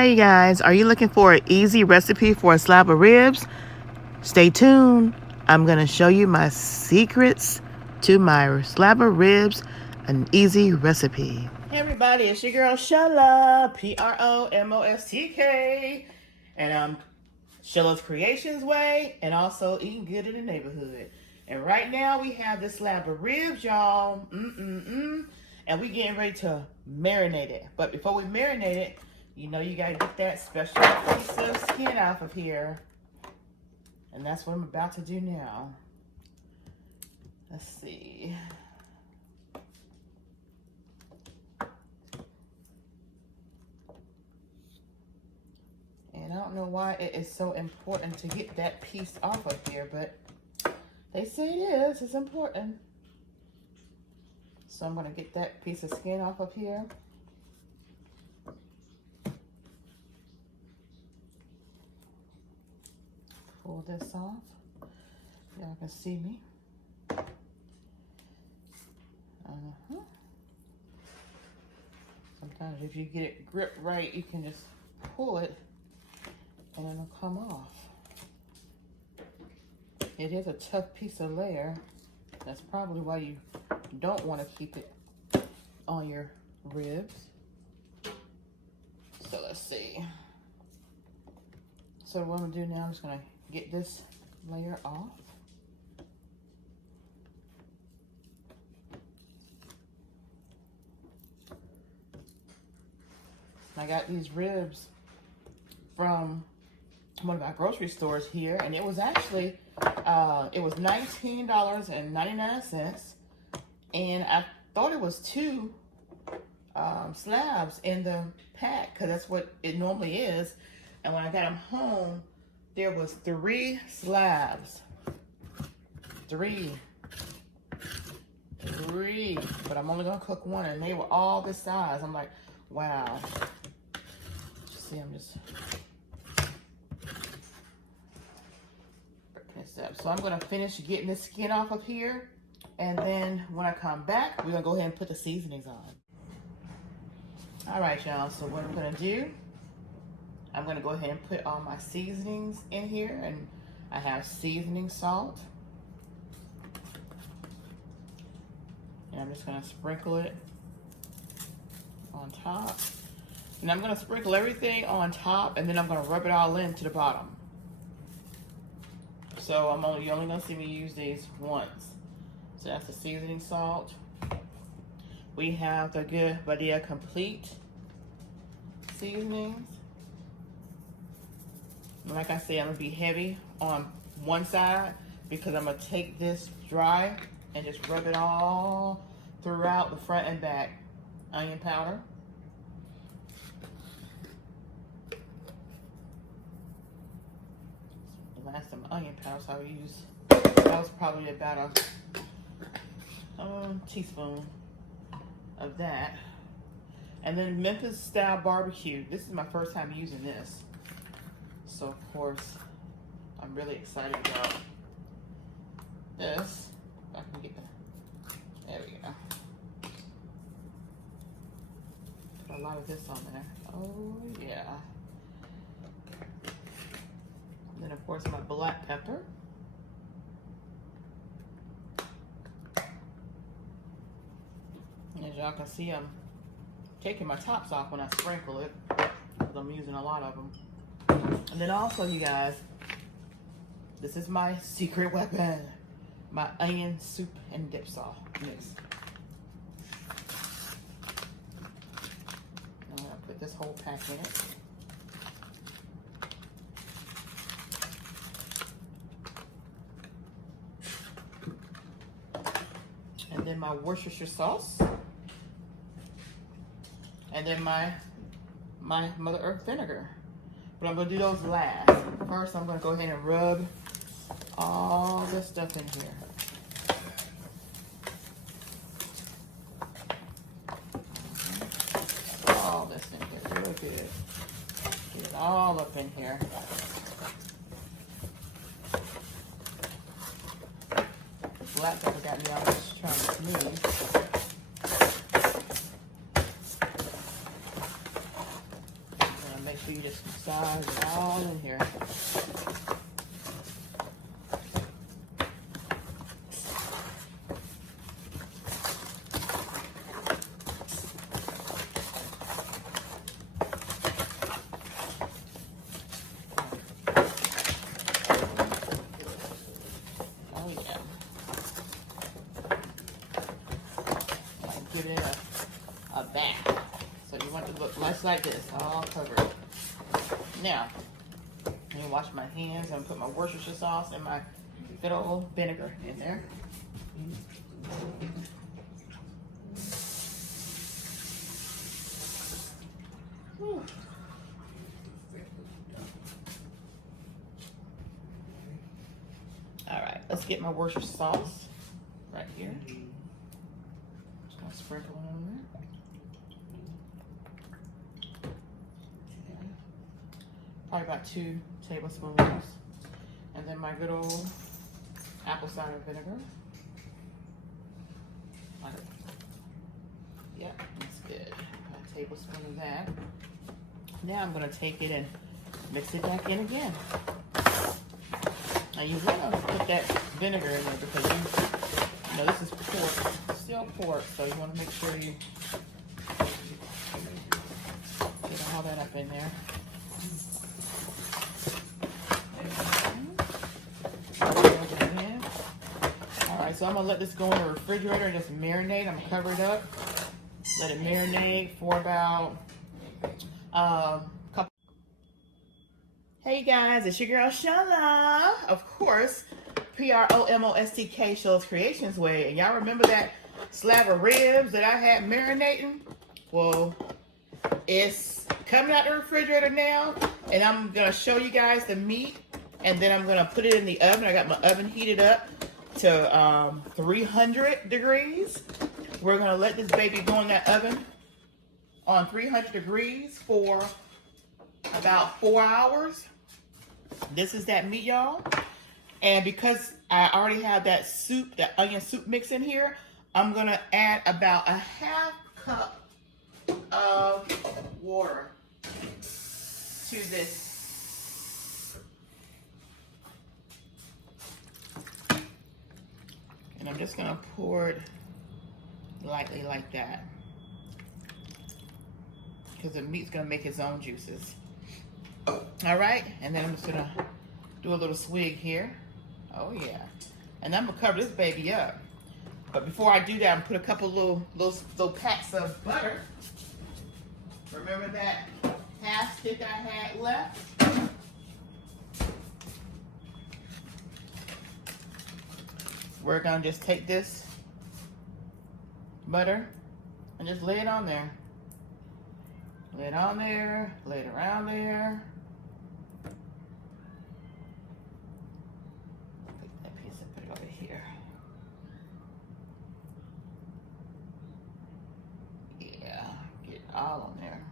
Hey guys, are you looking for an easy recipe for a slab of ribs? Stay tuned. I'm going to show you my secrets to my slab of ribs, an easy recipe. Hey everybody, it's your girl Shella, Promostk, and I'm Shella's Creations Way, and also eating good in the neighborhood. And right now we have this slab of ribs, y'all, and we getting ready to marinate it. But before we marinate it, you know you gotta get that special piece of skin off of here. And that's what I'm about to do now. Let's see. And I don't know why it is so important to get that piece off of here, but they say it is, it's important. So I'm gonna get that piece of skin off of here. Pull this off. Y'all can see me. Sometimes if you get it gripped right, you can just pull it and it'll come off. It is a tough piece of layer. That's probably why you don't want to keep it on your ribs. So let's see. So what I'm gonna do now, I'm just gonna get this layer off. I got these ribs from one of our grocery stores here, and it was actually, it was $19.99, and I thought it was 2 slabs in the pack, because that's what it normally is. And when I got them home, there was 3 slabs. 3. But I'm only gonna cook 1, and they were all this size. I'm like, wow. See, I'm just breaking this up. So I'm gonna finish getting the skin off of here, and then when I come back, we're gonna go ahead and put the seasonings on. All right, y'all, so what I'm gonna do, I'm gonna go ahead and put all my seasonings in here, and I have seasoning salt. And I'm just gonna sprinkle it on top. And I'm gonna sprinkle everything on top, and then I'm gonna rub it all into the bottom. So you're only gonna see me use these once. So that's the seasoning salt. We have the Good Badia Complete seasonings. And like I said, I'm gonna be heavy on one side because I'm gonna take this dry and just rub it all throughout the front and back. Onion powder. The last time onion powder, so I would use, that was probably about a teaspoon of that. And then Memphis style barbecue. This is my first time using this. So of course, I'm really excited about this. If I can get there we go. Put a lot of this on there. Oh yeah. And then of course my black pepper. And as y'all can see, I'm taking my tops off when I sprinkle it, because I'm using a lot of them. And then also, you guys, this is my secret weapon, my onion soup and dip sauce mix. I'm gonna put this whole pack in it. And then my Worcestershire sauce. And then my Mother Earth vinegar. But I'm gonna do those last. First, I'm gonna go ahead and rub all this stuff in here. All this in here, real good. Get it all up in here. The black pepper got me almost trying to sneeze. So you just massage it all in here. Give it a bath. So you want it to look much like this, all covered. Now, let me wash my hands and put my Worcestershire sauce and my good old vinegar in there. Whew. All right, let's get my Worcestershire sauce right here. Sprinkle on there. Probably about 2 tablespoons. And then my good old apple cider vinegar. Yep, that's good. A tablespoon of that. Now I'm going to take it and mix it back in again. Now you want to put that vinegar in there because you know this is pork. Still pork, so you want to make sure you get all that up in there. All right, so I'm gonna let this go in the refrigerator and just marinate. I'm gonna cover it up, let it marinate for about couple. Hey guys, it's your girl Shala, of course. Promostk Shala's Creations way, and y'all remember that slab of ribs that I had marinating? Well, it's coming out the refrigerator now, and I'm gonna show you guys the meat, and then I'm gonna put it in the oven. I got my oven heated up to 300 degrees. We're gonna let this baby go in that oven on 300 degrees for about 4 hours. This is that meat, y'all. And because I already have that soup, that onion soup mix in here, I'm gonna add about a half cup of water to this. And I'm just gonna pour it lightly like that, because the meat's gonna make its own juices. All right, and then I'm just gonna do a little swig here. Oh yeah, and I'm gonna cover this baby up. But before I do that, I'm gonna put a couple little packs of butter. Remember that half stick I had left? We're gonna just take this butter and just lay it on there. Lay it on there, lay it around there. Take that piece and put it over here. Yeah, get it all on there.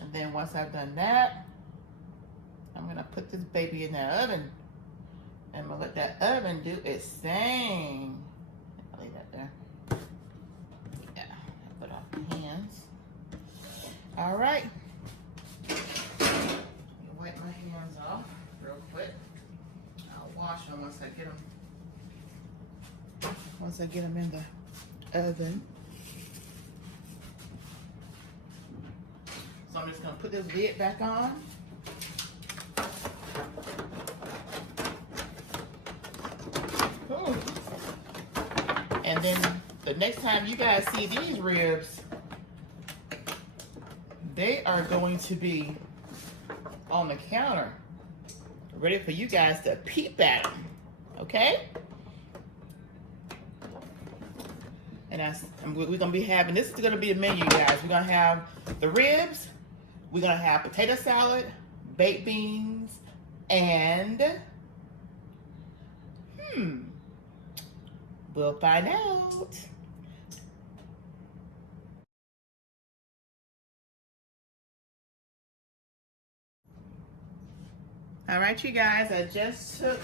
And then once I've done that, I'm gonna put this baby in that oven. And I'm gonna let that oven do its thing. I'll lay that there. Yeah, put off my hands. All right. Wipe my hands off real quick. I'll wash them once I get them in the oven. So I'm just gonna put this lid back on. Ooh. And then the next time you guys see these ribs, they are going to be on the counter, ready for you guys to peep at them, okay? And we're gonna be having, this is gonna be a menu, guys. We're gonna have the ribs, we're gonna have potato salad, baked beans, and we'll find out. All right, you guys, I just took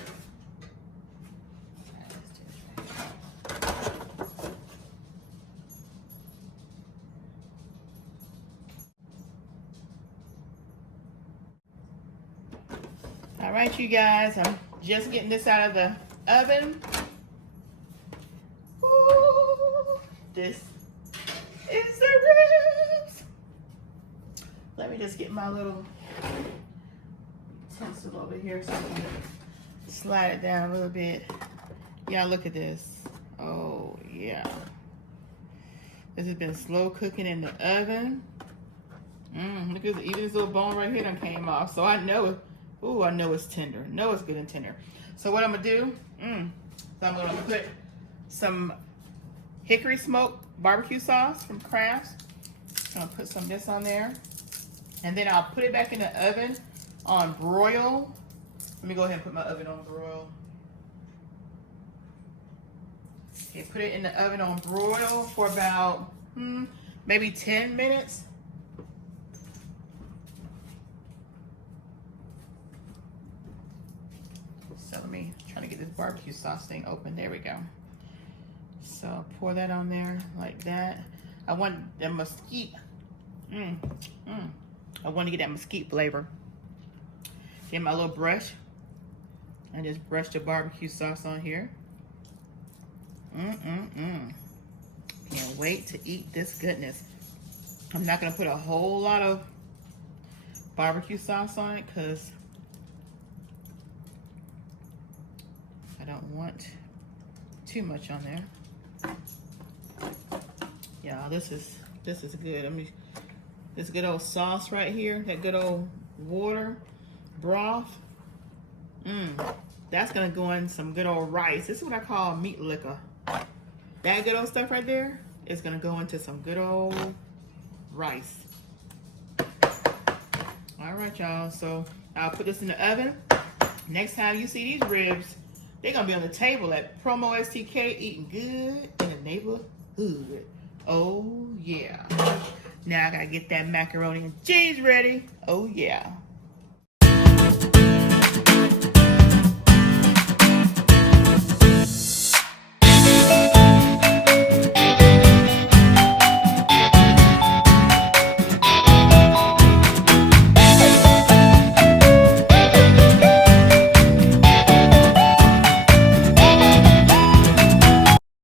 right, you guys, I'm just getting this out of the oven. Ooh, this is the ribs. Let me just get my little utensil over here so I can slide it down a little bit. Yeah, look at this. Oh, yeah. This has been slow cooking in the oven. Look at even this little bone right here done came off. So I know, I know it's tender. I know it's good and tender. So what I'm gonna do, so I'm gonna put some hickory smoked barbecue sauce from Kraft's. I'm gonna put some of this on there. And then I'll put it back in the oven on broil. Let me go ahead and put my oven on broil. Okay, put it in the oven on broil for about maybe 10 minutes. So let me try to get this barbecue sauce thing open. There we go. So pour that on there like that. I want the mesquite. I want to get that mesquite flavor. Get my little brush and just brush the barbecue sauce on here. Can't wait to eat this goodness. I'm not gonna put a whole lot of barbecue sauce on it because I don't want too much on there. Yeah, this is good. I mean, this good old sauce right here, that good old water broth. That's gonna go in some good old rice. This is what I call meat liquor. That good old stuff right there is gonna go into some good old rice. All right, y'all. So I'll put this in the oven. Next time you see these ribs, they're gonna be on the table at Promostk, eating good in the neighborhood. Oh yeah. Now I gotta get that macaroni and cheese ready. Oh yeah.